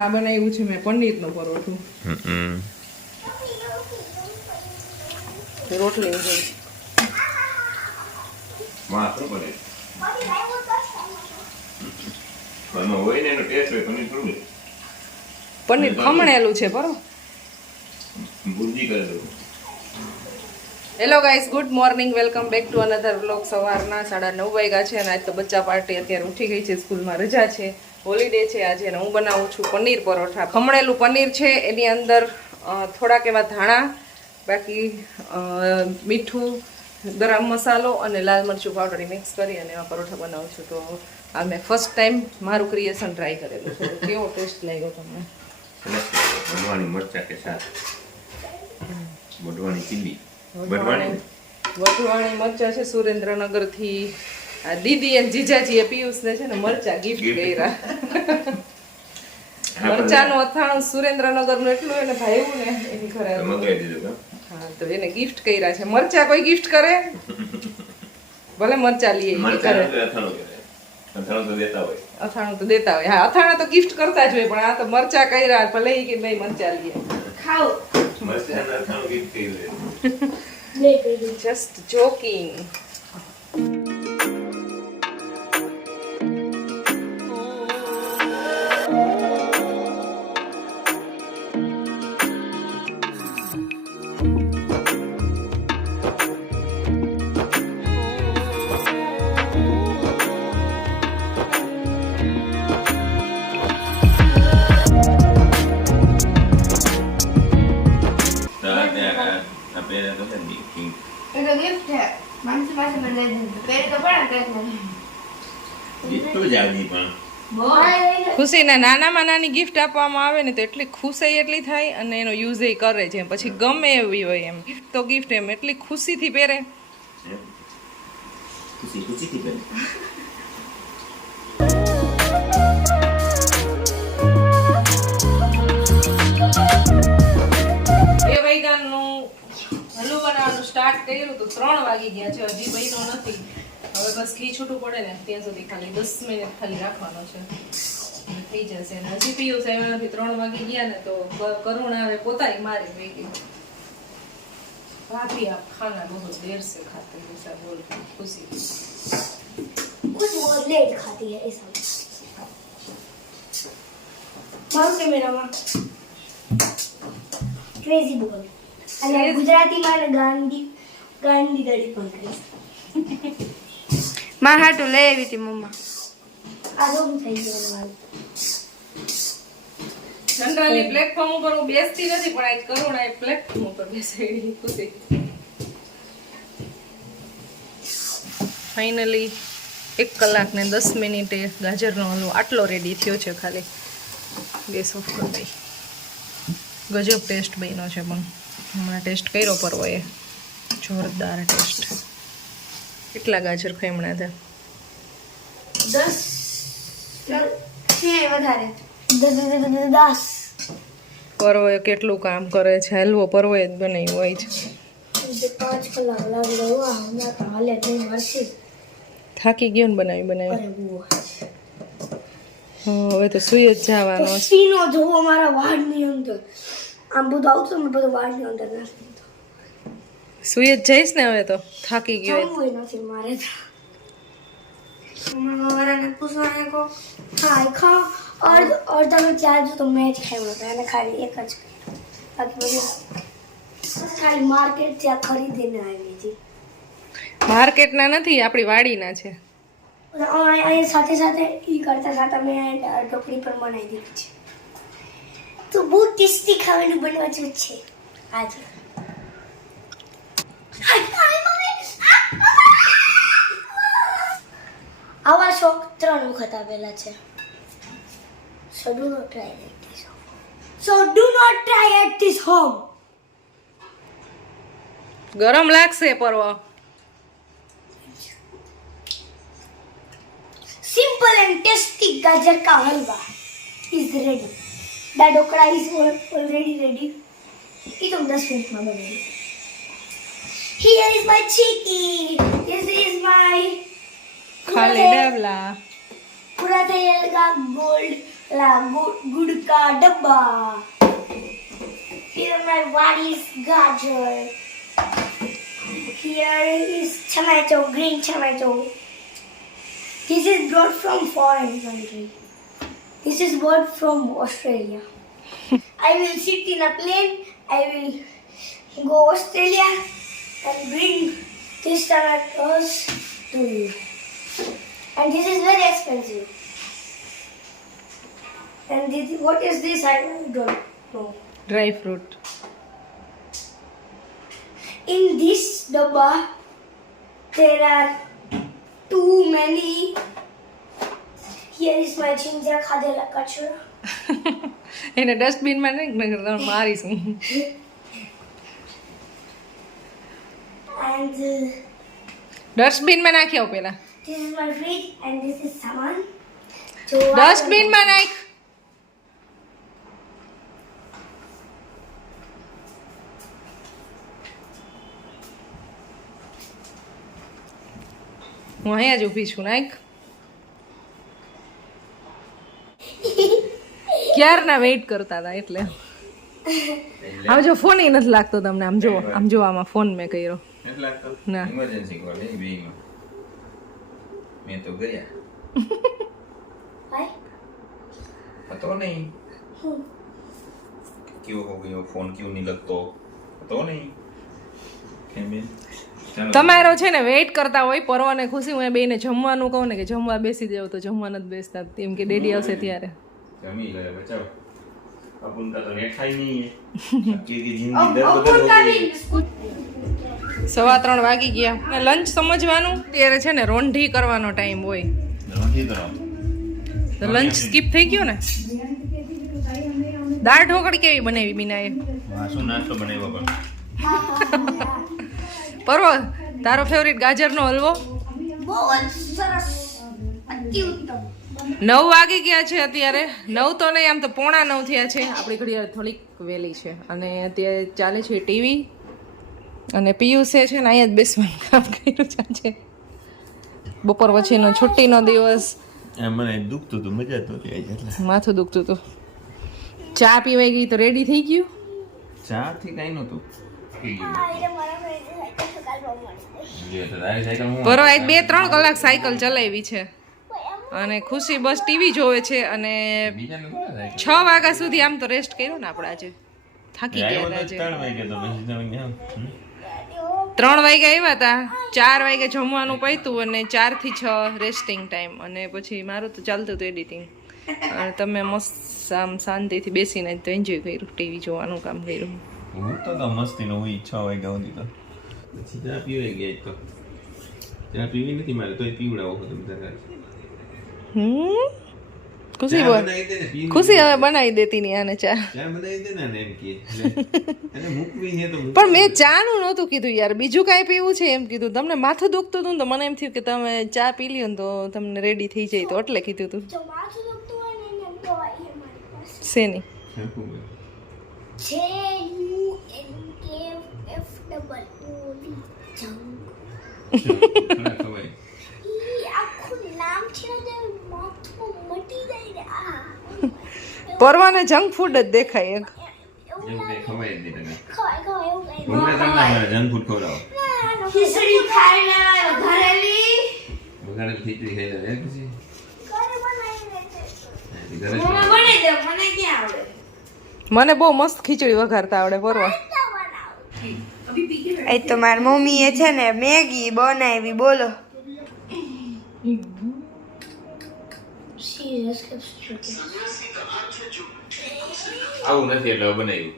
આ બનાવ્યું છે મેં પનીરનું પરોઠું. રોટલી છે વાહ બને? ઘરમાં હોય ને એનો ટેસ્ટ હોય પનીર ખમણેલું છે તો. Hello guys good morning welcome back to another vlog સવારના સાડા નવ વાગ્યા છે અને આજ તો બચ્ચા પાર્ટી અત્યારે ઉઠી ગઈ છે સ્કૂલમાં રજા છે. હોલિડે છે આજે અને હું બનાવું છું પનીર પરોઠા. ખમણેલું પનીર છે એની અંદર થોડાક એવા ધાણા બાકી મીઠું ગરમ મસાલો અને લાલ મરચું પાવડર મિક્સ કરી અને એવા પરોઠા બનાવું છું. તો આ મેં ફર્સ્ટ ટાઈમ મારું ક્રિએશન ટ્રાય કરેલું છે. કેવો ટેસ્ટ લાગ્યો તમને? મરચા કે શાક? બઢવાની ચીલી? વઢવાણી મરચા છે સુરેન્દ્રનગરથી. દીદી અને જીજાજીએ પિયુષને છે ને મરચા ગિફ્ટ કર્યા. મરચાનું અથાણું સુરેન્દ્રનગરનું એટલું એને ભાવ્યું ને એની ઘરે? હા તો એને ગિફ્ટ કર્યા છે. મરચા કોઈ ગિફ્ટ કરે? ભલે મરચા લઈએ કરે. અથાણું તો દેતા હોય. અથાણું તો દેતા હોય. હા અથાણા તો ગિફ્ટ કરતા જ હોય પણ આ તો મરચા કર્યા ભલે કે ભાઈ મરચા લઈએ. ખાઓ. મરચા અથાણું ગિફ્ટ કર્યું જસ્ટ જોકિંગ પાસે મને પહેરી તો પણ. ખુશીને નાનામાં નાની ગિફ્ટ આપવામાં આવે ને તો એટલી ખુશી એટલી થાય અને એનો યુઝ એ કરે છે. પછી ગમે એવી હોય એમ. ગિફ્ટ તો ગિફ્ટ એમ. એટલી ખુશીથી પહેરે. ખુશી ખુશીથી પહેરે. કર્યું તો ત્રણ વાગી ગયા છે હજી બન્યો નથી હવે બસ ઘી છૂટું પડે ને ત્યાં સુધી ખાલી દસ મિનિટ ખાલી રાખવાનો છે એટલે થઈ જશે અને હજી પીયું છે એમાં નથી ત્રણ વાગી ગયા ને તો ક- કરુણા આવે પોતાની મારી વેગી ભાભી આપ ખાના બહુ દેર से खाते हैं ऐसा बोल खुशी कुछ बहुत लेट खाती है ऐसा મારું કેમેરામાં ક્રેઝી બોલ અને ગુજરાતીમાં એને ગાંધી ગાંધી દડી પણ કરી માર હાટું લઈ આવી હતી મમ્મા. આ તો થઈ ગયો મારું જનરલી પ્લેટફોર્મ ઉપર હું બેસતી નથી પણ આજ કરુણા એ પ્લેટફોર્મ ઉપર બેસાડી ખુશી ફાઇનલી એક કલાક ને દસ મિનિટે ગાજરનો હલવો આટલો રેડી થયો છે ખાલી. ગેસ ઓફ કરી દઈ. ગજબ ટેસ્ટ બન્યો છે પણ. હમણાં ટેસ્ટ કર્યો પરવો એ જોરદાર ટેસ્ટ કેટલા ગાજર ખમણા હતા દસ. વધારે. દસ દસ કેટલું કામ કરે છે? હલવો પરવો જ બનાવ્યો હોય છે. પાંચ કલાક લાગી રહ્યો હમણાં તો હાલે નહીં મારથી થાકી ગયો ને બનાવી બનાવી? હવે તો સુઈ જ જવાનો. સીનો જોવો મારા વાળની અંદર. આમ બધું આવતું ને બધું વાળની અંદર નાખી. સુઈ જ જઈશ ને હવે તો. થાકી ગયો નથી મારે તો. અડધ ચાર્જ તો મેં જ ખાઈ નહોતો એને ખાલી એક જ બાકી બધું ખાલી માર્કેટ ત્યાં ખરીદીને આવી હતી. માર્કેટના નથી આપણી વાડીના છે. અહીં સાથે સાથે એ કરતા સાથે મેં ઢોકળી પણ બનાવી દીધી છે. તો બહુ ટેસ્ટી ખાવાનું બનવા જેવું છે આજે. શોખ ત્રણ વખત આવેલા છે. So do not try at this home so do not try at this home ગરમ લાગશે પર્વ. સિમ્પલ એન્ડ ટેસ્ટી ગાજર કા halwa is ready the dhokla is already ready ઈ તો દસ મિનિટમાં બની હિયર ઇઝ માય ચીકી डबला पूरा तेल का गोल्ड ला गुड़ का डब्बा Here my body's gajar. Here is tomato, green tomato. This is brought from foreign country. This is brought from Australia. I will sit in a plane. I will go Australia and bring these tomatoes to you. And this is very expensive. And this, what is this? I don't know. Dry fruit In this dabba, there are too many. Here is my ginger khadela kachura. એને ડસ્ટબિનમાં નહીં નકર તમે મારીશું And uh, ડસ્ટબિનમાં નાખી આવો પેલા this is my fridge and this is someone. So I- ડસ્ટબિનમાં નાખ હું અહીંયા જ ઊભી છું નાખ ક્યારના વેઇટ કરતા હતા એટલે? આમ જો ફોન નથી લાગતો તમને આમ જો આમ જો આમાં ફોન મેં કર્યો. ના. ઇમરજન્સી કોલ મેં તો ગયા હતો નહીં ક્યો હો ગયો ફોન ક્યો નહીં લગતો હતો નહીં તમારો છે ને વેઇટ કરતા હોય પરવાને ખુશી હું બેને જમવાનું કહું ને કે જમવા બેસી જાવ તો જમવાના જ બેસતા. એમ કે ડેડી આવશે ત્યારે. જમી લે બચાવ. અપુન તો નેટ થાય નહીં. જિંદગી દર બદલ સવા ત્રણ વાગી ગયા. ને લંચ સમજવાનું? ત્યારે છે ને રોંઢી કરવાનો ટાઈમ હોય. તો લંચ સ્કીપ થઈ ગયો ને? દાળ ઢોકળી કેવી બનાવી બીનાએ હા શું નાસ્તો બનાવ્યો પણ. પરવો તારો ફેવરિટ ગાજરનો હલવો? નવ વાગી ગયા છે અત્યારે. નવ તો નહીં આમ તો પોણા નવ થયા છે. આપણી ઘડિયાળ થોડીક વહેલી છે. અને અત્યારે ચાલે છે ટીવી. અને પિયુષે છે ને અહીંયા જ બેસવાનું કામ કર્યું છે બપોર પછીનો છુટ્ટીનો દિવસ. મને દુખતું હતું મજા તો માથું દુખતું હતું. ચા પીવાઈ ગઈ તો રેડી થઈ ગયું? ચા થી કઈ બરો આજ બે ત્રણ કલાક સાયકલ ચલાવી છે. અને ખુશી બસ ટીવી જોવે છે અને છ વાગ્યા સુધી આમ તો રેસ્ટ કર્યો ને આપણે આજે. થાકી ગયા આજે. ત્રણ વાગ્યા આવ્યા હતા ચાર વાગે જમવાનું પૈતું અને ચારથી છ રેસ્ટિંગ ટાઈમ અને પછી મારું તો ચાલતું હતું એડિટિંગ અને તમે મસ્ત આમ શાંતિથી બેસીને તો એન્જોય કર્યું ટીવી જોવાનું કામ કર્યું. હું તો મસ્તી નો હોય છ વાગ્યા સુધી તો. પછી ચા પીવાઈ ગયા તો. ચા પીવી નથી મારે તોય પીવડાવો તમે હમ? ખુશી ચા બોલ. ને ખુશી હવે બનાવી દેતી ની આને ચા. ચા ને. પણ મેં ચાનું નહોતું કીધું યાર. બીજું કાંઈ પીવું છે એમ કીધું. તમને માથું દુખતું હતું ને તો મને એમ થયું કે તમે ચા પી લ્યો ને તો તમને રેડી થઈ જાય તો એટલે કીધું તું. જો માથું દુખતું હોય ને એને દવા છે મારી શેની શાંપુ બોલ. J U N K F double O D જંગ થોડા ખવાય. ઈ આખું નામ છે ને તે માથું મટી જાય ને આ પરવાને જંક ફૂડ જ દેખાય એક. જંક ફૂડ ખવડાવો. ખીચડી ઘરેલી? ખીચડી ખાઈ પછી? મને ક્યાં આવડે? મને બહુ મસ્ત ખીચડી વઘારતા આવડે પરવા એ તો મારી મમ્મીએ છે ને મેગી બનાવી બોલો. આવું નથી એટલે હવે બનાવ્યું.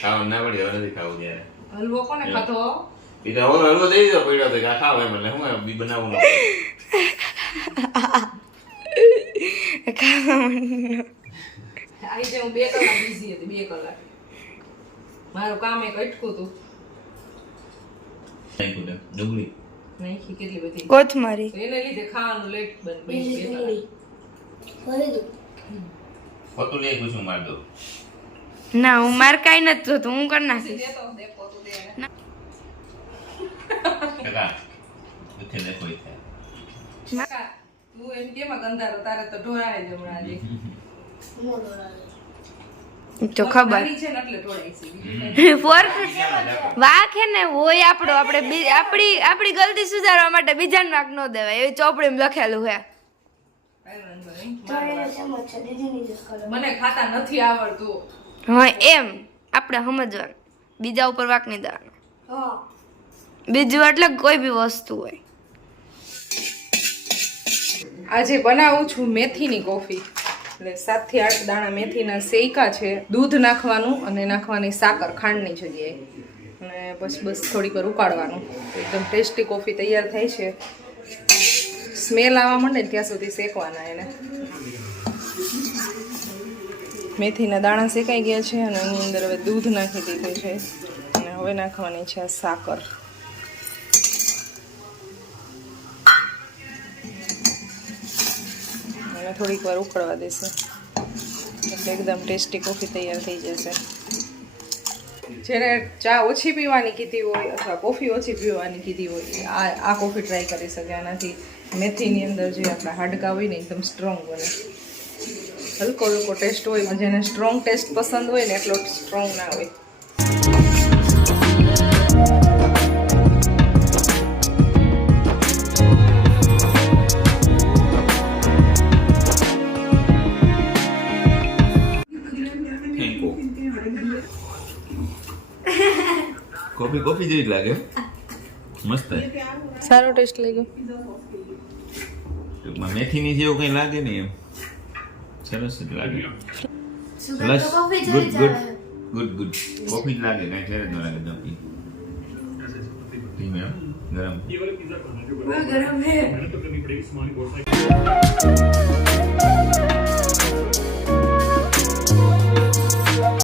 ખાવાનું ના પડી હવે નથી ખાવું ત્યારે. હલવો કોને ખાતો બીજા હવે હલવો દઈ દીધો પડ્યો તો ખાવ એમ એટલે હું બી બનાવું આવી આજે હું બે કલાક બિઝી હતી બે કલાક. મારું કામ એક અટકું હતું ડુંગળી. નાખી કેટલી બધી? કોથમરી. એને લીધે ખાવાનું લેટ બન બે કલાક. પતું લઈ પૂછું માર દો. ના હું માર કઈ નથી જોતું હું કરી નાખીશ. દે. તો, એમ કેમાં ગંધારો તારે તો ઢોરાય જ હમણાં હજી. તો ખબર. ઢોળાય વાક હે ને હોય આપણો આપણે આપણી આપણી ગલતી સુધારવા માટે બીજાને વાક ન દેવાય એવી ચોપડીમાં લખેલું હે. મને ખાતા નથી આવડતું. હા એમ. આપણે સમજવાનું. બીજા ઉપર વાક નહીં દેવાનો. બીજું એટલે કોઈ બી વસ્તુ હોય. આજે બનાવું છું મેથીની કોફી. એટલે સાતથી આઠ દાણા મેથીના શેકા છે. દૂધ નાખવાનું અને નાખવાની સાકર ખાંડની જગ્યાએ. અને બસ બસ થોડીક વાર ઉકાળવાનું. એકદમ ટેસ્ટી કોફી તૈયાર થાય છે. સ્મેલ આવવા માંડે ત્યાં સુધી શેકવાના એને. મેથીના દાણા શેકાઈ ગયા છે અને એની અંદર હવે દૂધ નાખી દીધું છે. અને હવે નાખવાની છે સાકર. અને થોડીક વાર ઉકળવા દેશે. એટલે એકદમ ટેસ્ટી કોફી તૈયાર થઈ જશે. જેને ચા ઓછી પીવાની કીધી હોય અથવા કોફી ઓછી પીવાની કીધી હોય આ આ કોફી ટ્રાય કરી શકે આનાથી મેથીની અંદર જે આપણા હાડકા હોય ને, એકદમ સ્ટ્રોંગ બને. હલકો હલકો ટેસ્ટ હોય જેને સ્ટ્રોંગ ટેસ્ટ પસંદ હોય ને એટલો સ્ટ્રોંગ ના હોય. કોફી કોફી જેવી જ લાગે મસ્ત સારો ટેસ્ટ લાગ્યો. મેથીની જેવું કંઈ લાગે નહીં એમ. સરસ જ લાગે સરસ good good good good coffee જ લાગે કાંઈ ફેર જ ન લાગે તમને ધીમે ગરમ ગરમ હે